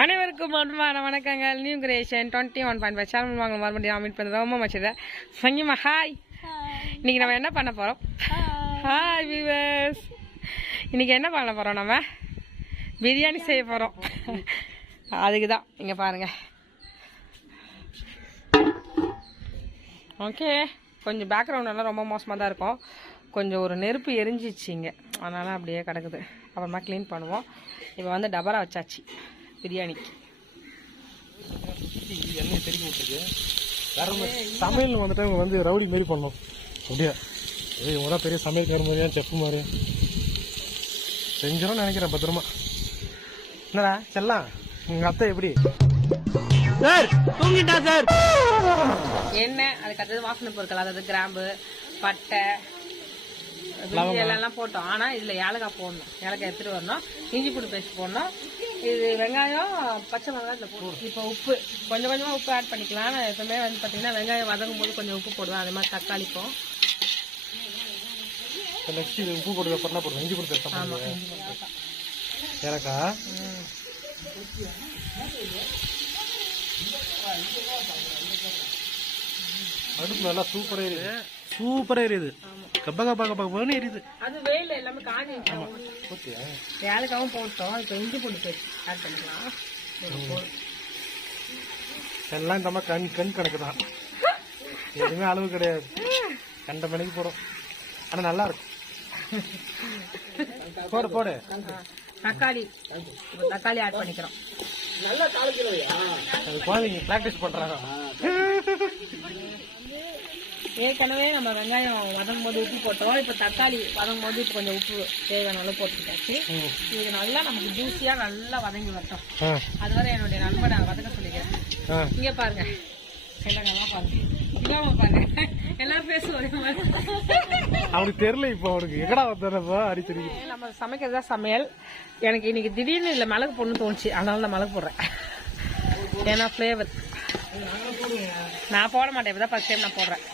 அனைவருக்கும் அன்பான வணக்கங்கள். New creation twenty one point five channel வாங்க மறுபடியும் மீட் பண்ணுறது ரொம்ப மச்சது சங்கிமா ஹாய் இன்னைக்கு நம்ம என்ன பண்ண போகிறோம் ஹாய் விவர்ஸ் இன்னைக்கு என்ன பண்ண போகிறோம் நம்ம? பிரியாணி செய்ய போகிறோம் அதுக்கு தான் இங்கே பாருங்கள் ஓகே கொஞ்சம் பேக்ரவுண்ட் எல்லாம் ரொம்ப மோசமாக தான் இருக்கும். கொஞ்சம் ஒரு நெருப்பு எரிஞ்சிச்சிங்க அதனால் அப்படியே கிடக்குது. அப்புறமா க்ளீன் பண்ணுவோம். இப்போ வந்து டபரா வச்சாச்சு. பிரியாணிக்கு எண்ணெய் தெறிக்க விட்டுருக்கு வேற சமையல் வந்துட்டு இவங்க வந்து ரவுடி மாரி பண்ணோம் அப்படியே? ஏய் பெரிய சமையல்கார மாதிரியா செஃப் மாதிரி செஞ்சிடும் நினைக்கிறேன் பத்திரமா. என்னடா செல்லாம் உங்க அத்தை எப்படி? சார் தூங்கிட்டா சார். எண்ணெய் அதுக்கு அடுத்தது வாசனை பொருட்கள் அதாவது கிராம்பு பட்டை எல்லாம் போட்டோம். ஆனால் இதில் ஏலக்காய் போடணும். ஏலக்காய் எடுத்துட்டு வரணும். இஞ்சி பூண்டு பேஸ்ட் போடணும். இது வெங்காயம் பச்சை இதில் போடணும் இப்போ உப்பு கொஞ்சம் கொஞ்சமாக உப்பு ஆட் பண்ணிக்கலாம். நான் எப்பவுமே வந்து பார்த்தீங்கன்னா வெங்காயம் வதங்கும் போது கொஞ்சம் உப்பு போடுவேன். அதே மாதிரி தக்காளிக்கும் நெக்ஸ்ட் இது உப்பு போட்டு பண்ண போடுறோம் இஞ்சி பேச ஆமாம் ம். அடுப்பு நல்லா சூப்பராக எரியுது சூப்பராக எரியுது. கப்ப கப்பா கப்பா கப்பான்னு எரியுது. அது வெயில் எல்லாமே காஞ்சி ஓகே. ஏலக்காவும் போட்டோம். இப்போ இஞ்சி பூண்டு பேஸ்ட் ஆட் பண்ணிக்கலாம். எல்லாம் மாதிரி கண் கண் கணக்கு தான். எதுவுமே அளவு கிடையாது. கண்ட மணிக்கு போடும். ஆனா நல்லா இருக்கும். போடு போடு. தக்காளி. இப்போ தக்காளி ஆட் பண்ணிக்கிறோம். அது குழந்தைங்க ப்ராக்டிஸ் பண்றாங்க. ஏற்கனவே நம்ம வெங்காயம் வதங்கும் போது உப்பு போட்டோம். இப்போ தக்காளி வதங்கும் போது இப்போ கொஞ்சம் உப்பு தேவையான அளவு போட்டுக்கிட்டாச்சு. இது நல்லா நமக்கு ஜூஸியாக நல்லா வதங்கி வரட்டும். அதுவரை என்னுடைய நண்பனை வதக்க சொல்லிக்கிறேன். இங்கே பாருங்க. இல்லைங்க பாருங்க. இதாம பாருங்க. எல்லாரும் பேசுவோம். அவனுக்கு தெரியல இப்போ அவனுக்கு. எங்கடா வந்தப்போ அடிச்சடி நம்ம சமைக்கிறது சமையல். எனக்கு இன்னைக்கு திடீர்னு இல்லை மிளகு பொண்ணு தோணுச்சு. அதனால நான் மிளகு போடுறேன். ஏன்னா ஃப்ளேவர் நான் போட மாட்டேன். இப்போ தான் ஃபஸ்ட் டைம் நான் போடுறேன்.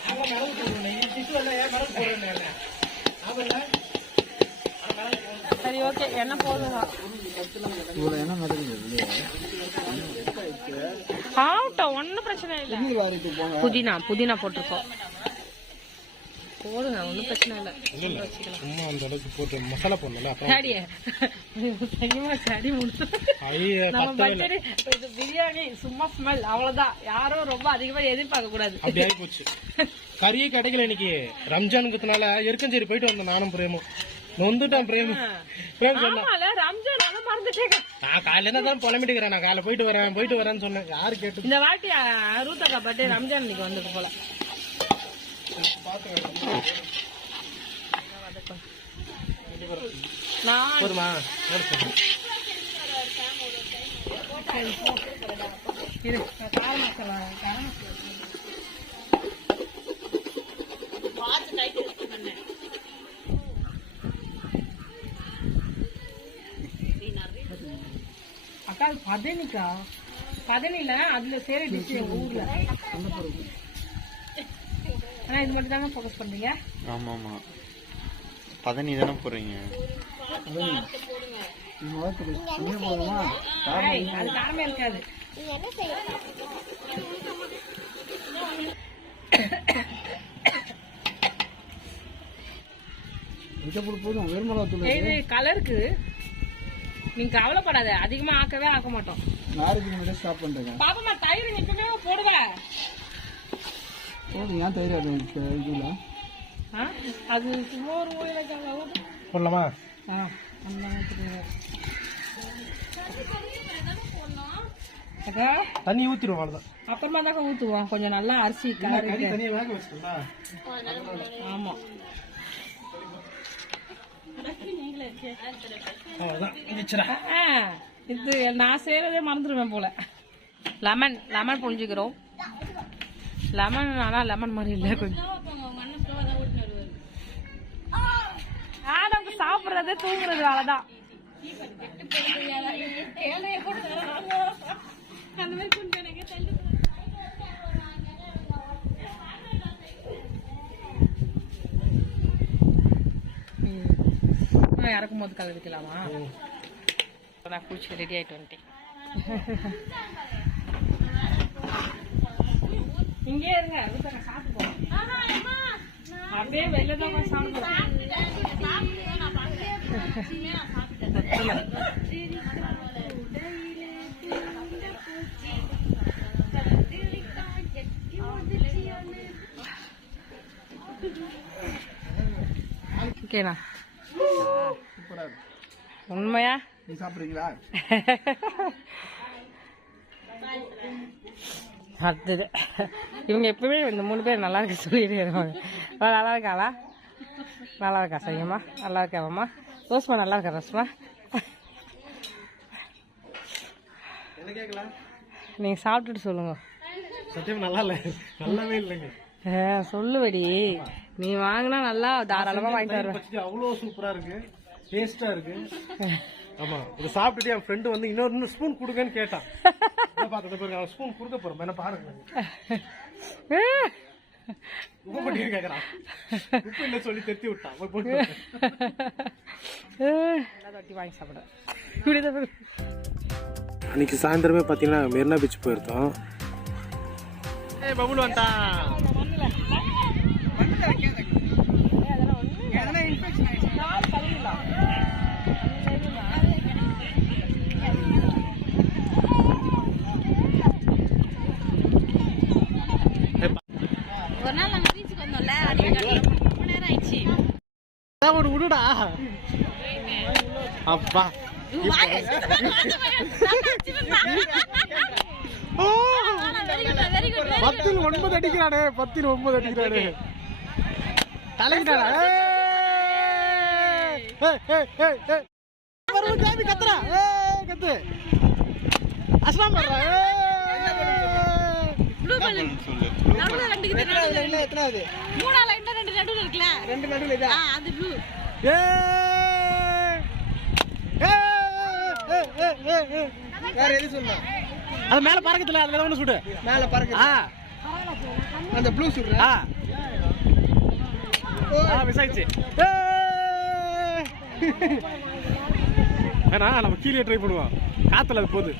சரி ஓகே என்ன போதும்? ஆகட்டும் ஒன்றும் பிரச்சனை இல்லை. புதினா புதினா போட்டிருக்கோம். போடுங்க ஒன்றும் பிரச்சனை இல்லை. சும்மா அந்த அளவுக்கு போட்டு மசாலா அப்புறம் சாடியே சரியமா சாடி முடிச்சு. இது பிரியாணி சும்மா ஸ்மெல் அவ்வளவுதான். யாரும் ரொம்ப அதிகமா எதிர்பார்க்க கூடாது. அப்படி ஆகி போச்சு. கறியே கிடைக்கல இன்னைக்கு. ரம்ஜானுக்குனால எருக்கஞ்சேரி போயிட்டு வந்தோம் நானும் பிரேமும் நொந்துட்டான் பிரேம். பிரேம் ரம்ஜான் அதை மறந்துட்டேங்க நான் காலையில தான் புலம்பிட்டுக்கிறேன். நான் காலை போயிட்டு வரேன் போயிட்டு வரேன்னு சொன்னேன். யாரு கேட்டு இந்த வாட்டி ரூத்தக்கா பர்த்டே ரம்ஜான் இன்னைக்கு வந்தது போல. போதுமா போடு சொல்லு. இரு, நான் கார மசாலா கரம் அக்கா பதனிக்கா பதனில அதுல சேர டிஷ் எங்க ஊர்ல ஆனா இது மட்டும் தாங்க ஃபோக்கஸ் பண்றீங்க. ஆமா ஆமா பதனி தானே போடுறீங்க? ஏய், அது காரமே இருக்காது. இது கலருக்கு நீங்க கவலைப்படாத அதிகமா ஆக்கவே ஆக்க மாட்டோம். நாளைக்கு ஸ்டாப் பண்றேங்க பாப்பமா தயிர் எப்பவுமே போடுவேன் போதும் ஏன் தயிர் இதுல? ஆ? அது சும்மா ஒரு ஆ, மாதிரி. அக்கா தண்ணி ஊத்திடுவோம் அவ்வளவுதான். அப்புறமா தாங்க ஊத்துவோம். கொஞ்சம் நல்லா அரிசி ஆமா. இது நான் செய்யறதே மறந்துடுவேன் போல. லெமன் லெமன் புழிஞ்சுக்கிறோம். லெமன் ஆனா லெமன் மாதிரி இல்லை கொஞ்சம். ஆடம்க்கு சாப்பிடுறது தூங்குறது அவ்வளவுதான். இறக்கும் போது கலர் வைக்கலாமா நான் குளிச்சு ரெடி ஆயிட்டு வந்துட்டேன். இங்கே இருங்க வீட்டுல சாப்பிட்டு அப்படியே வெளில தான் ஓகேண்ணா சூப்பரா இருக்கு உண்மையா? நீ சாப்பிடுறீங்களா? அடுத்தது இவங்க எப்பவுமே இந்த மூணு பேர் நல்லா இருக்கு சொல்லிட்டு அவ நல்லா இருக்காளா? நல்லா இருக்கா சரிங்கம்மா நல்லா இருக்காவம்மா? ரோஸ்மா நல்லா இருக்கா ரோஸ்மா? நீங்கள் சாப்பிட்டுட்டு சொல்லுங்க. சத்தியம் நல்லா இல்லை. நல்லாவே இல்லைங்க. ஆ, சொல்லுவடி. நீ வாங்கினா நல்லா தாராளமாக வாங்கிட்டு வருவேன். அவ்வளோ சூப்பரா இருக்கு. டேஸ்டா இருக்கு. ஆமா இதை சாப்பிட்டுட்டு என் ஃப்ரெண்டு வந்து இன்னொரு ஸ்பூன் கொடுங்கன்னு கேட்டான். பார்த்தது பாருங்க அவன் ஸ்பூன் கொடுக்க போறோம். என்ன பாருங்க. உப்பு பட்டி கேட்கறான் உப்பு இல்லை சொல்லி தெத்தி விட்டான். தொட்டி வாங்கி இப்படிதான் பாரு. அன்னைக்கு சாயந்தரமே பார்த்தீங்கன்னா மெரினா பீச் போயிருந்தோம். ஏய் பபுல் வந்தான். ஒரு விடுடா அப்பா. பத்தில் ஒன்பது அடிக்கிறானே பத்தில் ஒன்பது அடிக்கிறானே. தலைக்கிட்டாடா கத்துறா கத்து. அஸ்லாம் பண்றா ப்ளூ பலூன் சொல்லு நடுவுல ரெண்டு நடுவுல இல்ல எத்தனாவது? மூணா லைன்ல ரெண்டு நடுவுல ரெண்டு நடுவில் இதா? ஆ அது ப்ளூ வேற எது சொன்னா அது மேல பறக்கத்துல அது மேல ஒண்ணு சுடு. மேல பறக்கு ஆ. அந்த ப்ளூ சொல்ற ஆ. ஆ மிஸ் ஆயிடுச்சு வேணா நம்ம கீழே ட்ரை பண்ணுவோம். காத்துல அது போகுது.